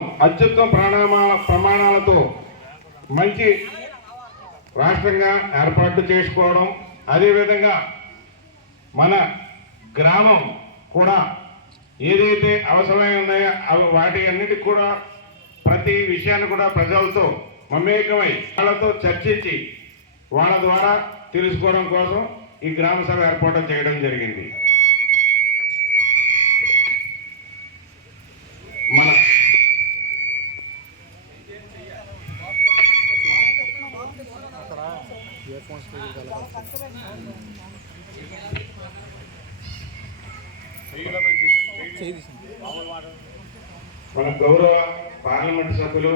అత్యుత్తమ ప్రమాణాలతో మంచి రాష్ట్రంగా ఏర్పాటు చేసుకోవడం, అదేవిధంగా మన గ్రామం కూడా ఏదైతే అవసరమై ఉన్నాయో వాటి అన్నిటికి కూడా ప్రతి విషయాన్ని కూడా ప్రజలతో మమేకమై వాళ్ళతో చర్చించి వాళ్ళ ద్వారా తెలుసుకోవడం కోసం ఈ గ్రామ సభ ఏర్పాటు చేయడం జరిగింది. మన మన గౌరవ పార్లమెంట్ సభ్యులు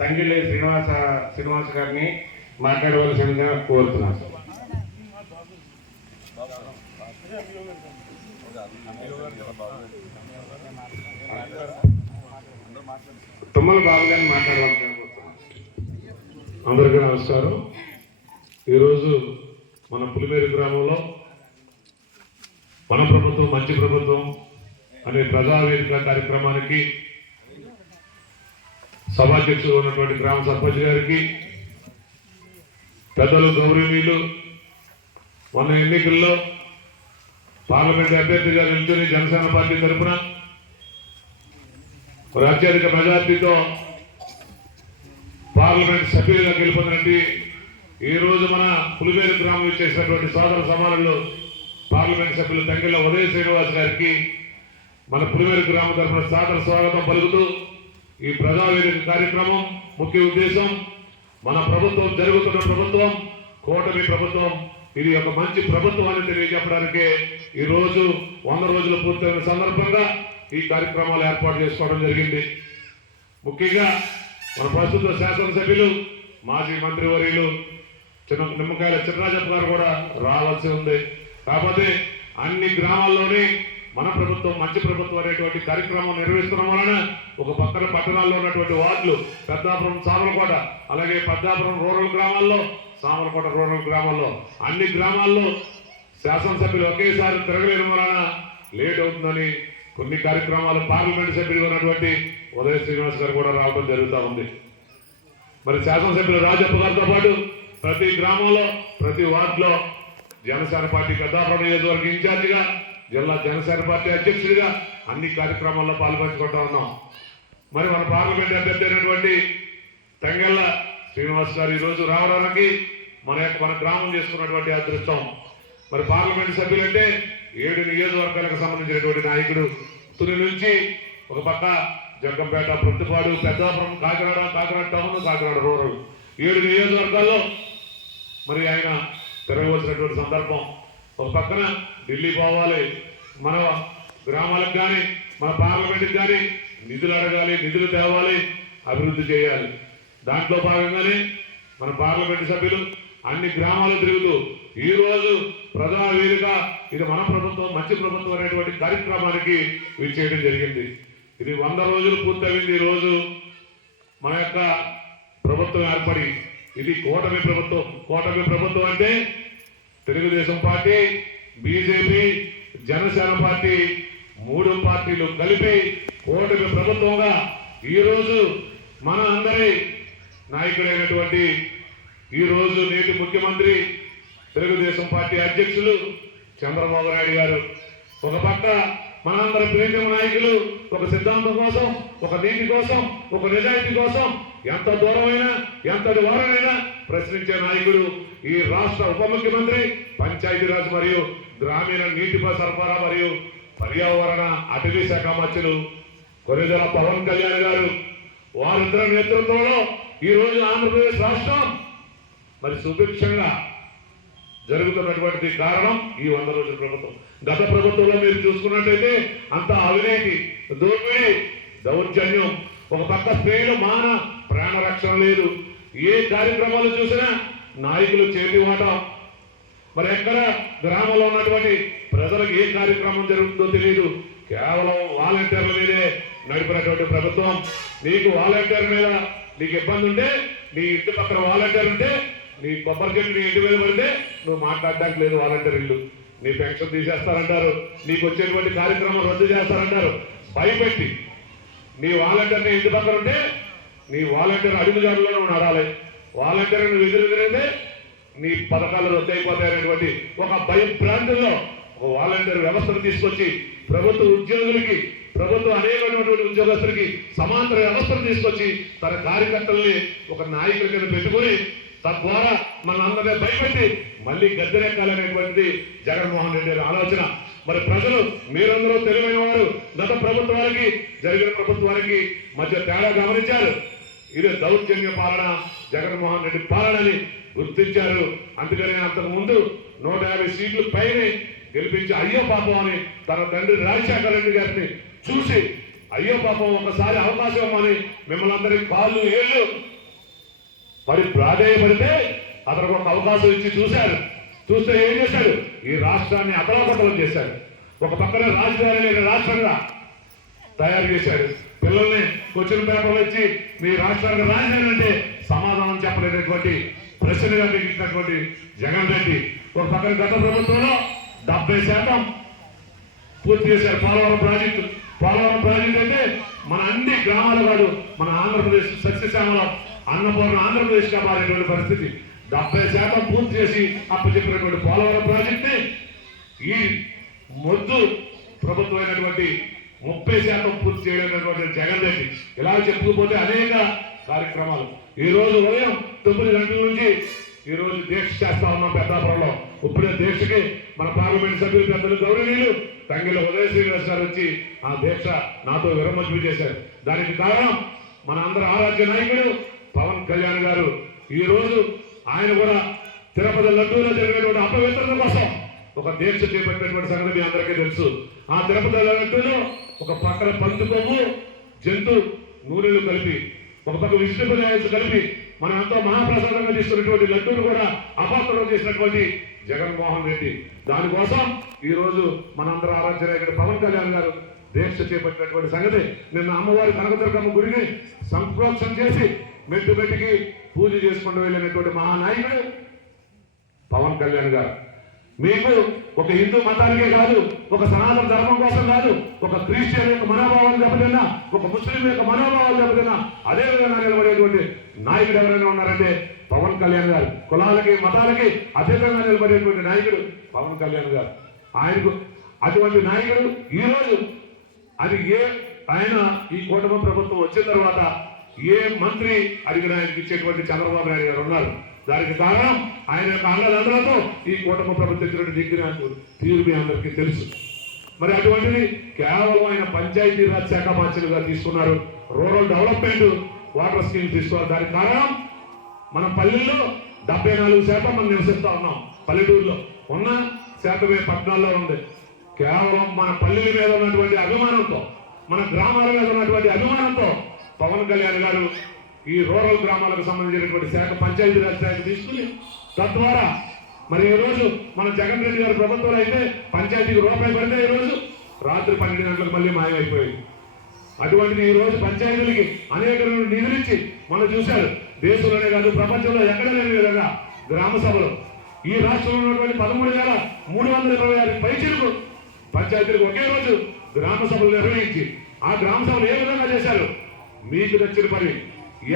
తంగిలి శ్రీనివాస్ గారిని మాట్లాడవలసిందిగా కోరుతున్నాను. తుమ్మల బాబు గారిని మాట్లాడవలసిందిగా కోరుతున్నాను. అందరికీ నమస్కారం. ఈరోజు మన పులిమేరు గ్రామంలో మన ప్రభుత్వం మంచి ప్రభుత్వం అనే ప్రజావేదిక కార్యక్రమానికి సభాధ్యక్షులు ఉన్నటువంటి గ్రామ సర్పంచ్ గారికి, పెద్దలు గౌరవనీయులు, మొన్న ఎన్నికల్లో పార్లమెంట్ అభ్యర్థిగా నిల్చొని జనసేన పార్టీ తరఫున అత్యధిక మెజార్టీతో పార్లమెంట్ సభ్యులుగా గెలుపొందినట్టు ఈరోజు మన పులిమేరు గ్రామం చేసినటువంటి సోదర సమానంలో పార్లమెంట్ సభ్యులు తంగిళ్ళ ఉదయ శ్రీనివాస్ గారికి మన పులిమేరు గ్రామం తరఫున సాదర స్వాగతం పలుకుతూ, ఈ ప్రజావేదిక కార్యక్రమం ముఖ్య ఉద్దేశం మన ప్రభుత్వం, జరుగుతున్న ప్రభుత్వం కూటమి ప్రభుత్వం, ఇది ఒక మంచి ప్రభుత్వం అని తెలియజెప్పడానికే ఈరోజు 100 రోజులు పూర్తయిన సందర్భంగా ఈ కార్యక్రమాలు ఏర్పాటు చేసుకోవడం జరిగింది. ముఖ్యంగా మన ప్రస్తుత శాసనసభ్యులు మాజీ మంత్రివర్యులు నిమ్మకాయల చినరాజప్ప గారు కూడా రావాల్సి ఉంది. కాకపోతే అన్ని గ్రామాల్లోనే మన ప్రభుత్వం మంచి ప్రభుత్వం అనేటువంటి కార్యక్రమం నిర్వహిస్తున్న వలన ఒక పక్కన పట్టణాల్లో ఉన్నటువంటి వార్డులు పెద్దాపురం, సామలకోట, అలాగే పెద్దాపురం రూరల్ గ్రామాల్లో, సామలకోట రూరల్ గ్రామాల్లో అన్ని గ్రామాల్లో శాసనసభ్యులు ఒకేసారి తిరగలేని వలన లేట్ అవుతుందని కొన్ని కార్యక్రమాలు పార్లమెంట్ సభ్యులు ఉన్నటువంటి ఉదయ శ్రీనివాస్ గారు కూడా రావడం జరుగుతూ ఉంది. మరి శాసనసభ్యులు రాజప్ప గారితో పాటు ప్రతి గ్రామంలో, ప్రతి వార్డులో జనసేన పార్టీ పెద్దాపురం నియోజకవర్గ ఇన్ఛార్జిగా, జిల్లా జనసేన పార్టీ అధ్యక్షుడిగా అన్ని కార్యక్రమాల్లో పాల్పంచుకుంటా ఉన్నాం. మరి మన పార్లమెంట్ అభ్యర్థి అయినటువంటి తంగెళ్ళ శ్రీనివాస్ గారు ఈరోజు రావడానికి మన గ్రామం చేసుకున్నటువంటి అదృష్టం. మరి పార్లమెంట్ సభ్యులంటే 7 నియోజకవర్గాలకు సంబంధించినటువంటి నాయకుడు. తుని నుంచి ఒక పక్క జగ్గంపేట, ప్రొద్దుపాడు, పెద్దాపురం, కాకినాడ టౌన్, కాకినాడ రూరల్ 7 నియోజకవర్గాల్లో మరి ఆయన తిరగవలసినటువంటి సందర్భం. ఒక పక్కన ఢిల్లీ పోవాలి, మన గ్రామాలకు కానీ మన పార్లమెంట్కి కానీ నిధులు అడగాలి, నిధులు తేవాలి, అభివృద్ధి చేయాలి. దాంట్లో భాగంగానే మన పార్లమెంట్ సభ్యులు అన్ని గ్రామాలు తిరుగుతూ ఈరోజు ప్రజావేదిక, ఇది మన ప్రభుత్వం మంచి ప్రభుత్వం అనేటువంటి కార్యక్రమానికి విచ్చేయడం జరిగింది. ఇది 100 రోజులు పూర్తయింది. ఈరోజు మన యొక్క ప్రభుత్వం ఏర్పడి, ఇది కూటమి ప్రభుత్వం. కూటమి ప్రభుత్వం అంటే Telugu Desam party, BJP, Janasena party 3 పార్టీలు కలిపి కూటమి ప్రభుత్వంగా ఈరోజు మన అందరి నాయకుడైనటువంటి ఈరోజు నేటి ముఖ్యమంత్రి తెలుగుదేశం పార్టీ అధ్యక్షులు చంద్రబాబు నాయుడు గారు, ఒక పక్క మనందరి ప్రియతమ నాయకులు ఒక సిద్ధాంతం కోసం, ఒక నీతి కోసం, ఒక నిజాయితీ కోసం ఎంత దూరమైనా, ఎంతటి వారమైనా ప్రశ్నించే నాయకుడు ఈ రాష్ట్ర ఉప ముఖ్యమంత్రి, పంచాయతీరాజ్ మరియు గ్రామీణ నీటి సరఫరా మరియు పర్యావరణ అటవీ శాఖ మంత్రులు కొనిదెల పవన్ కళ్యాణ్ గారు. వారిద్దరి నేతృత్వంలో ఈరోజు ఆంధ్రప్రదేశ్ రాష్ట్రం మరి సుభిక్షంగా జరుగుతున్నటువంటి కారణం ఈ 100 రోజుల ప్రభుత్వం. గత ప్రభుత్వంలో మీరు చూసుకున్నట్టయితే అంత అవినీతి, దోపిడీ, దౌర్జన్యం, ఒక పక్క స్త్రీలు మాన ప్రాణ రక్షణ లేదు. ఏ కార్యక్రమాలు చూసినా నాయకులు చేతివాటం. మరి ఎక్కడ గ్రామంలో ఉన్నటువంటి ప్రజలకు ఏ కార్యక్రమం జరుగుతుందో తెలియదు. కేవలం వాలంటీర్ల మీదే నడిపినటువంటి ప్రభుత్వం. నీకు వాలంటీర్ మీద నీకు ఇబ్బంది ఉంటే, నీ ఇంటి పక్కన వాలంటీర్ ఉంటే, నీ కొబ్బరి చెట్టు నీ ఇంటి మీద పడితే నువ్వు మాట్లాడడానికి లేదు వాలంటీర్ ఇల్లు. నీ పెన్షన్ తీసేస్తారంటారు, నీకు వచ్చేటువంటి కార్యక్రమం రద్దు చేస్తారంటారు. భయపెట్టి నీ వాలంటీర్ని ఇంటి పక్కన ఉంటే నీ వాలంటీర్ అడుగుజారులో నువ్వు నడాలి. వాలంటీర్ నువ్వు ఎదురు తిరిగితే నీ పథకాలు రద్దయిపోతాయనేటువంటి ఒక భయభ్రాంతుల్లో ఒక వాలంటీర్ వ్యవస్థను తీసుకొచ్చి ప్రభుత్వ ఉద్యోగులకి, ప్రభుత్వ అనేకమైనటువంటి ఉద్యోగస్తులకి సమాంతర వ్యవస్థను తీసుకొచ్చి తన కార్యకర్తల్ని ఒక నాయకుల కింద పెట్టుకుని తద్వారా మన అందరినీ భయపెట్టి మళ్ళీ గద్దెనెక్కాలనేటువంటిది జగన్మోహన్ రెడ్డి గారి ఆలోచన. మరి ప్రజలు మీరందరూ తెలివైన వారు, గత ప్రభుత్వానికి జరిగిన ప్రభుత్వానికి మధ్య తేడా గమనించారు. ఇది దౌర్జన్య పాలన, జగన్మోహన్ రెడ్డి పాలనని గుర్తించారు. అందుకని అంతకు ముందు 150 సీట్లు పైన గెలిపించి అయ్యో పాపం అని తన తండ్రి రాజశేఖర రెడ్డి గారిని చూసి అయ్యో పాపం ఒకసారి అవకాశం అని మిమ్మల్ని అందరికీ కాళ్ళు ఏళ్ళు మరి ప్రాధేయపడితే అతనికి ఒక అవకాశం ఇచ్చి చూశారు. చూస్తే ఏం చేశాడు? ఈ రాష్ట్రాన్ని అతలాకుతలం చేశాడు. ఒక పక్కన రాజధాని లేని రాష్ట్రంగా తయారు చేశాడు. పిల్లల్ని క్వశ్చన్ పేపర్లు ఇచ్చి మీ రాష్ట్రానికి రాజధాని అంటే సమాధానం చెప్పలేనటువంటి ప్రశ్నగా మిగిలినటువంటి జగన్ రెడ్డి ఒక పక్కన గత ప్రభుత్వంలో 70% పూర్తి చేశారు పోలవరం ప్రాజెక్టు. పోలవరం ప్రాజెక్టు అంటే మన అన్ని గ్రామాలు కాదు, మన ఆంధ్రప్రదేశ్ సస్యశ్యామలం అన్నపూర్ణ ఆంధ్రప్రదేశ్ గా మారేటువంటి పరిస్థితి. 70% పూర్తి చేసి అప్పచెప్పినటువంటి పోలవరం ప్రాజెక్టుని ఈ మొద్దు ప్రభుత్వం అయినటువంటి 30% పూర్తి చేయలేనటువంటి జగన్ రెడ్డి ఇలా చెప్పుకుపోతే అనేక కార్యక్రమాలు. ఈ రోజు ఉదయం 9 గంటల నుంచి ఈ రోజు దీక్ష చేస్తా ఉన్నాం పెద్దాపురంలో. ఇప్పుడే దీక్షకి మన పార్లమెంట్ సభ్యులు పెద్దలు గౌరవనీయులు తంగిల ఉదయ శ్రీనివాస్ గారు వచ్చి ఆ దీక్ష నాతో విరమర్శలు చేశారు. దానికి కారణం మన అందరి ఆరాధ్య నాయకుడు పవన్ కళ్యాణ్ గారు. ఈ రోజు ఆయన కూడా తిరుపతి లడ్డూలో జరిగినటువంటి అపవిత్రత కోసం ఒక దీక్ష చేపట్టినటువంటి సంగతి మీ అందరికీ తెలుసు. ఆ తిరుపతి లడ్డూలో ఒక పక్కన పంది కొవ్వు, జంతు నూనెలు కలిపి, ఒక పక్క విష్ణుపర్యాయస్ కలిపి మనం ఎంతో మహాప్రసాదంగా తీసుకున్నటువంటి లడ్డూను కూడా అపాత్రం చేసినటువంటి జగన్మోహన్ రెడ్డి. దానికోసం ఈ రోజు మనందరూ ఆరాధ్య నాయకుడు పవన్ కళ్యాణ్ గారు దీక్ష చేపట్టినటువంటి సంగతి. నిన్న అమ్మవారి కనకదుర్గమ్మ గుడిని సంప్రోక్షణ చేసి మెట్టు మెట్టికి పూజ చేసుకుంటూ వెళ్ళినటువంటి మహానాయకుడు పవన్ కళ్యాణ్ గారు. మీకు ఒక హిందూ మతానికే కాదు, ఒక సనాతన ధర్మం కోసం కాదు, ఒక క్రిస్టియన్ యొక్క మనోభావాలు దెబ్బతిన్నా, ఒక ముస్లిం యొక్క మనోభావాలు దెబ్బతిన్నా అదే విధంగా నిలబడేటువంటి నాయకుడు ఎవరైనా ఉన్నారంటే పవన్ కళ్యాణ్ గారు. కులాలకి మతాలకి అతీతంగా నిలబడేటువంటి నాయకుడు పవన్ కళ్యాణ్ గారు. ఆయనకు అటువంటి నాయకుడు ఈ రోజు అది ఆయన ఈ కూటమి ప్రభుత్వం వచ్చిన తర్వాత ఏ మంత్రి అడిగిన ఆయనకి ఇచ్చేటువంటి చంద్రబాబు నాయుడు గారు ఉన్నారు. దానికి కారణం ఆయన యొక్క అండదండలతో ఈ కూటమి ప్రభుత్వం ఇచ్చినటువంటి దగ్గర తీరు మీ అందరికీ తెలుసు. మరి అటువంటిది కేవలం ఆయన పంచాయతీరాజ్ శాఖ మంత్రులుగా తీసుకున్నారు. రూరల్ డెవలప్మెంట్ వాటర్ స్కీమ్ తీసుకోవాలి. దానికి కారణం మన పల్లెల్లో 74% మనం నివసిస్తా ఉన్నాం. పల్లెటూరులో ఉన్న శాతమే పట్టణాల్లో ఉంది. కేవలం మన పల్లెల మీద ఉన్నటువంటి అభిమానంతో, మన గ్రామాల మీద ఉన్నటువంటి అభిమానంతో పవన్ కళ్యాణ్ గారు ఈ రూరల్ గ్రామాలకు సంబంధించినటువంటి శాఖ పంచాయతీరాజ్ శాఖ తీసుకుని తద్వారా మరి ఈ రోజు మన జగన్ రెడ్డి గారి ప్రభుత్వంలో అయితే పంచాయతీకి రూపాయి పడితే ఈ రోజు రాత్రి 12 గంటలకు మళ్ళీ మాయమైపోయింది. అటువంటిది ఈ రోజు పంచాయతీలకి అనేక నిధులు ఇచ్చి మనం చూశారు. దేశంలోనే కాదు ప్రపంచంలో ఎక్కడ లేని విధంగా గ్రామ సభలు ఈ రాష్ట్రంలో ఉన్నటువంటి 13,326 పైచిలకు పంచాయతీలకు ఒకే రోజు గ్రామ సభలు నిర్వహించి ఆ గ్రామ సభలు ఏ విధంగా చేశారు? మీకు నచ్చిన పని,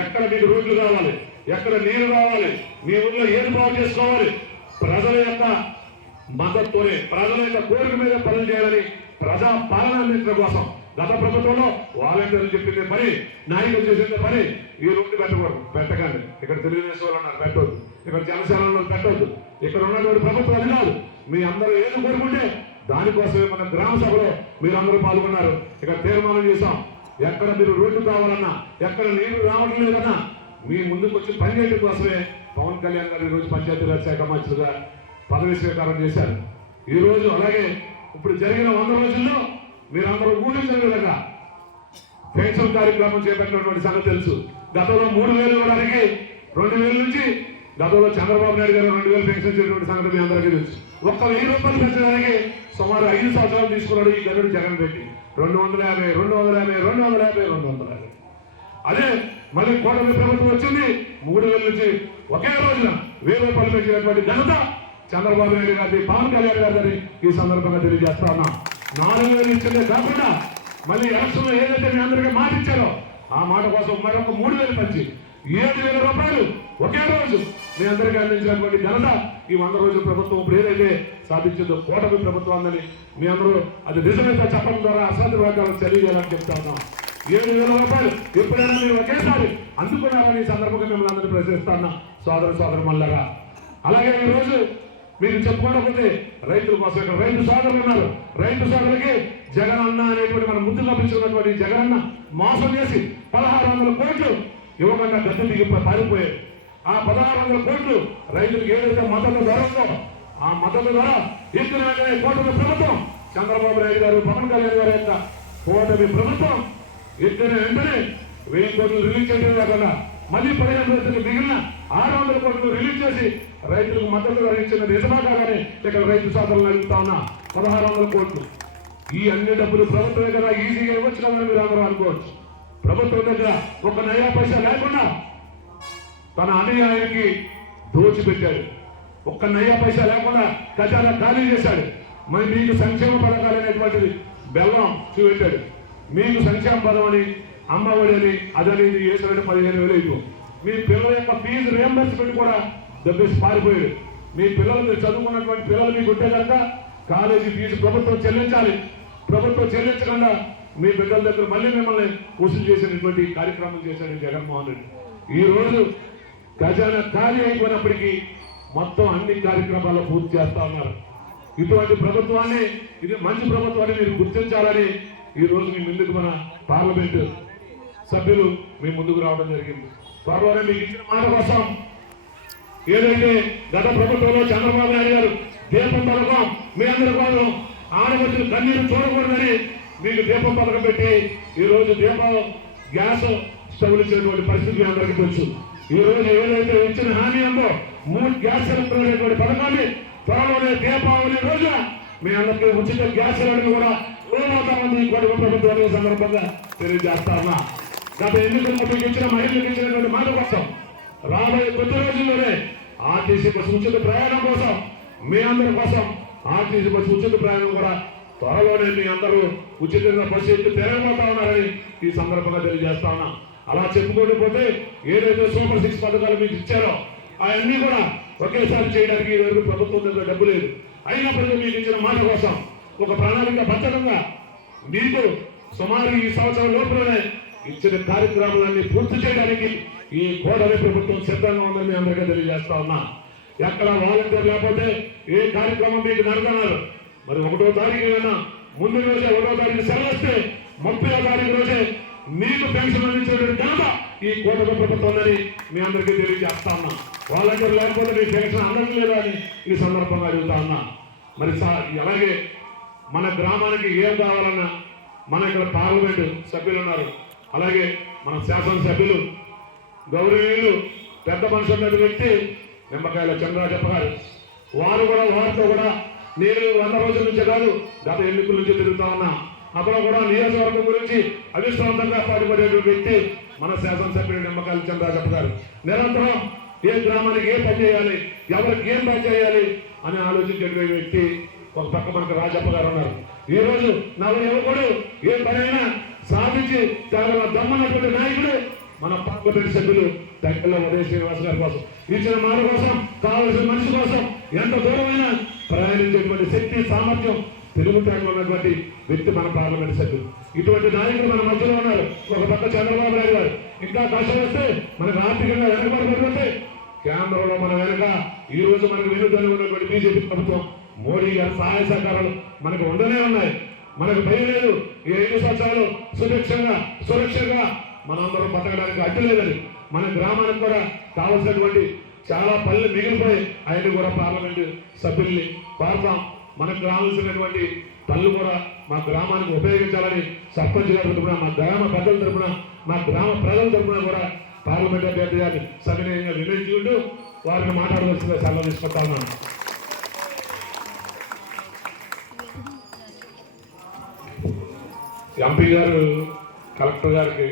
ఎక్కడ మీకు రోడ్లు కావాలి, ఎక్కడ నీరు కావాలి, మీ ఊళ్ళో ఏది బాగు చేసుకోవాలి, ప్రజల యొక్క మద్దతుతోనే ప్రజల యొక్క కోరిక మీద పనులు చేయాలని ప్రజా పాలన అందించడం కోసం గత ప్రభుత్వంలో వాలంటీర్లు చెప్పిందే పని, నాయకులు చేసిందే పని. ఈ రోడ్డు పెట్టకూడదు, పెట్టకండి. ఇక్కడ తెలుగుదేశం వాళ్ళు ఉన్నారు, పెట్టవద్దు. ఇక్కడ జనసేనలో పెట్టవద్దు. ఇక్కడ ఉన్నటువంటి ప్రభుత్వం అది కాదు. మీ అందరూ ఏది కోరుకుంటే దానికోసమే మన గ్రామ సభలో మీరందరూ పాల్గొన్నారు. ఇక్కడ తీర్మానం చేశాం. ఎక్కడ మీరు రోడ్డు కావాలన్నా, ఎక్కడ నీళ్లు రావడం లేదన్నా మీ ముందుకు వచ్చి పనిచేయడం కోసమే పవన్ కళ్యాణ్ గారు ఈరోజు పంచాయతీరాజ్ శాఖ మంత్రిగా పదవి స్వీకారం చేశారు. ఈ రోజు అలాగే ఇప్పుడు జరిగిన 100 రోజుల్లో మీరందరూ ఊహించిన విధంగా పెన్షన్ కార్యక్రమం చేపట్టినటువంటి సంగతి తెలుసు. గతంలో 3,000 ఇవ్వడానికి 2,000 నుంచి గతంలో చంద్రబాబు నాయుడు గారు 2,000 పెన్షన్ చేసినటువంటి సంగతి మీ అందరికీ తెలుసు. ఒక్క 1,000 రూపాయలు పెంచడానికి సుమారు 5 సంవత్సరాలు తీసుకున్నాడు ఈ గనుడు జగన్ రెడ్డి. 250, 250, 250, 250. అదే మళ్ళీ కూటమి ప్రభుత్వం వచ్చింది 3,000 నుంచి ఒకే రోజున 1,000 రూపాయలు పెంచినటువంటి ఘనత చంద్రబాబు నాయుడు గారి, పవన్ కళ్యాణ్ గారి ఈ సందర్భంగా తెలియజేస్తా ఉన్నాం. 4,000 ఇచ్చిందే కాకుండా మళ్ళీ ఎలక్షన్లో ఏదైతే మీ అందరికీ మాట ఇచ్చారో ఆ మాట కోసం మరొక 3,000 పంచి 7,000 రూపాయలు ఒకే రోజు మీ అందరికీ అందించినటువంటి ఘనత ఈ 100 రోజుల ప్రభుత్వం ఇప్పుడు ఏదైతే సాధించిందో కూటమి ప్రభుత్వం అందని మీ అందరూ అది నిజమైతే చెప్పడం ద్వారా అసాధ్య వర్గాలకు తెలియజేయాలని చెప్తా ఉన్నాం. 7,000 రూపాయలు ఎప్పుడైనా మీరు ఒకేసారి అందుకున్నారని ఈ సందర్భంగా మిమ్మల్ని అందరూ ప్రశ్నిస్తున్నా సోదరు మల్లగా. అలాగే ఈ రోజు మీరు చెప్పుకోకపోతే రైతుల కోసం ఇక్కడ రైతు సోదరులు ఉన్నారు. రైతు సోదరులకి జగన్ అన్న అనేటువంటి మన ముందుగా పిలుచుకున్నటువంటి జగన్ అన్న మోసం చేసి 1,600 కోట్లు ఇవ్వకుండా గద్దె దిగి పారిపోయారు. ఆ 1,600 కోట్లు రైతులకు ఏదైతే మద్దతు ధర ఉందో ఆ మద్దతు ధర ఇచ్చిన కూటమి ప్రభుత్వం చంద్రబాబు నాయుడు గారు పవన్ కళ్యాణ్ గారి యొక్క కూటమి ప్రభుత్వం ఇచ్చిన వెంటనే 1,000 కోట్లు రిలీజ్ చేయడం కాకుండా మళ్ళీ 15 రోజులకు మిగిలిన 600 కోట్లు రిలీజ్ చేసి రైతులకు మద్దతు ధర ఇచ్చిన నిజమా కాగానే ఇక్కడ రైతు సోదరులను అడుగుతా ఉన్నా 1,600 కోట్లు. ఈ అన్ని డబ్బులు ప్రభుత్వమే కదా ఈజీగా ఇవ్వచ్చుకోవాలని మీరు అందరూ అనుకోవచ్చు. ప్రభుత్వం దగ్గర ఒక నయా పైసా లేకుండా తన అన్యాయానికి దోచిపెట్టాడు. ఒక్క నయా పైసా లేకుండా ఖజానా ఖాళీ చేశాడు. మరి మీకు సంక్షేమ పథకాలు అనేటువంటిది బెల్లం చూపెట్టాడు. మీకు సంక్షేమ పదం అని అమ్మఒడి అని అదని వేసాడు 15,000 అయిపో. మీ పిల్లల యొక్క ఫీజు రియంబర్స్మెంట్ కూడా దెబ్బేసి పారిపోయాడు. మీ పిల్లలు మీరు చదువుకున్నటువంటి పిల్లలు మీకు ఉంటే కనుక కాలేజీ ఫీజు ప్రభుత్వం చెల్లించాలి. ప్రభుత్వం చెల్లించకుండా మీ బిడ్డల దగ్గర మళ్ళీ మిమ్మల్ని వసూలు చేసినటువంటి కార్యక్రమం చేశాడు జగన్మోహన్ రెడ్డి. ఈ రోజు ఖజానా ఖాళీ అయిపోయినప్పటికీ మొత్తం అన్ని కార్యక్రమాలు పూర్తి చేస్తా ఉన్నారు. ఇటువంటి ప్రభుత్వాన్ని ఇది మంచి ప్రభుత్వాన్ని మీరు గుర్తించాలని ఈ రోజు మీ ముందుకు మన పార్లమెంటు సభ్యులు మీ ముందుకు రావడం జరిగింది. త్వరలోనే మీకు ఇచ్చిన మాట కోసం ఏదైతే గత ప్రభుత్వంలో చంద్రబాబు నాయుడు గారు దీపం పథకం మీ అందరి కోసం ఆడవచ్చు కన్నీరు చూడకూడదని మీకు దీపం పథకం పెట్టి ఈ రోజు దీపం గ్యాస్ స్టవ్లు ఇచ్చినటువంటి పరిస్థితి మీ అందరికీ తెలుసు. ఈ రోజు ఏదైతే ఇచ్చిన హామీ ఉందో 3 గ్యాస్ సిలిండర్లు అనేటువంటి పథకాన్ని త్వరలోనే దీపావళి రోజున మీ అందరికీ ఉచిత గ్యాస్ సిలిండర్ కూడా లోనవుతామని కూటమి ప్రభుత్వాన్ని సందర్భంగా తెలియజేస్తా ఉన్నా. గత ఎన్నికల్లో మీకు ఇచ్చిన మహిళలకు ఇచ్చినటువంటి మాట కోసం రాబోయే కొద్ది రోజుల్లోనే ఆర్టీసీ బస్సు ఉచిత ప్రయాణం కోసం మీ అందరి కోసం ఆర్టీసీ బస్సు ఉచిత ప్రయాణం కూడా త్వరలోనే మీ అందరూ ఉచితంగా బస్సు ఎక్కి తిరగబోతా ఉన్నారని ఈ సందర్భంగా తెలియజేస్తా ఉన్నా. అలా చెప్పుకుంటూ పోతే ఏదైతే సూపర్ 6 పథకాలు మీకు ఇచ్చారో అవన్నీ కూడా ఒకేసారి చేయడానికి ఈరోజు ప్రభుత్వం దగ్గర డబ్బు లేదు. అయినప్పటికీ మీకు ఇచ్చిన మాట కోసం ఒక ప్రణాళిక బద్ధకంగా మీకు సుమారు ఈ సంవత్సరం లోపలనే ఇచ్చిన కార్యక్రమాలన్నీ పూర్తి చేయడానికి ఈ కూటమి ప్రభుత్వం సిద్ధంగా ఉందని అందరికీ తెలియజేస్తా ఉన్నా. ఎక్కడ వాలంటీర్ లేకపోతే ఏ కార్యక్రమం మీకు నడకన్నారు. మరి 1వ తారీఖు కన్నా ముందు రోజే 1వ తారీఖు సెలవు వస్తే 30వ తారీఖు రోజే మీకు పెన్షన్ అందించినటువంటి ఘనత ఈ కూటమి ప్రభుత్వం మీ అందరికీ తెలియజేస్తా ఉన్నా. వాలంటీర్ లేకపోతే మీ పెన్షన్ అందడం లేదా అని ఈ సందర్భంగా అడుగుతా ఉన్నా. మరి అలాగే మన గ్రామానికి ఏం కావాలన్నా మన ఇక్కడ పార్లమెంటు సభ్యులు ఉన్నారు. అలాగే మన శాసనసభ్యులు గౌరవనీయులు పెద్ద మనుషుల వ్యక్తి నిమ్మకాయల చంద్రరాజప్ప గారు వారితో కూడా నేను 100 రోజుల నుంచి కాదు గత ఎన్నికల నుంచి తిరుగుతా ఉన్నా. అక్కడ కూడా నియోజకవర్గం గురించి అవిశ్రాంతంగా పాటుపడేటువంటి వ్యక్తి మన శాసనసభ్యుడు నిమ్మకాయల చంద్రరాజప్ప గారు. నిరంతరం ఏ గ్రామానికి ఏ పని చేయాలి, ఎవరికి ఏం పని చేయాలి అని ఆలోచించే వ్యక్తి ఒక పక్క మనకు రాజప్ప గారు ఉన్నారు. ఈ రోజు నవ యువకుడు ఏ పనైనా సాధించి చాలా దమ్మన్నటువంటి నాయకుడు మన పార్లమెంట్ సభ్యులు దగ్గరలో ఉదయ శ్రీనివాస్ గారి కోసం ఇచ్చిన మాట కోసం కావలసిన మనిషి కోసం ఎంత దూరమైనా ప్రయాణించేటువంటి శక్తి సామర్థ్యం తెలుగుతేటలో ఉన్నటువంటి వ్యక్తి మన పార్లమెంట్ సభ్యులు. ఇటువంటి నాయకులు మన మధ్యలో ఉన్నారు. ఒక పక్క చంద్రబాబు నాయుడు గారు ఇంకా కష్టం వస్తే మనకు ఆర్థికంగా వెనకబడిపోతే కేంద్రంలో మన వెనక ఈ రోజు మనకు వెనుకనే ఉన్నటువంటి బీజేపీ ప్రభుత్వం మోడీ గారి సహాయ సహకారాలు మనకు ఉండనే ఉన్నాయి. మనకు భయం లేదు. ఈ 5 సంవత్సరాలు సురక్షంగా మనందరం బతకడానికి అడ్డు లేదని మన గ్రామానికి కూడా కావలసినటువంటి చాలా పనులు మిగిలిపోయి ఆయన కూడా పార్లమెంటు సభ్యుల్ని కోరుతాం. మనకు కావాల్సినటువంటి పనులు కూడా మా గ్రామానికి ఉపయోగించాలని సర్పంచ్ గారి తరఫున, మా గ్రామ పెద్దల తరఫున, మా గ్రామ ప్రజల తరఫున కూడా పార్లమెంట్ అభ్యర్థి గారిని సవినయంగా వినియోగించుకుంటూ వారిని మాట్లాడవలసిందిగా సెలవు తీసుకుంటా ఉన్నాను. ఎంపీ గారు కలెక్టర్ గారికి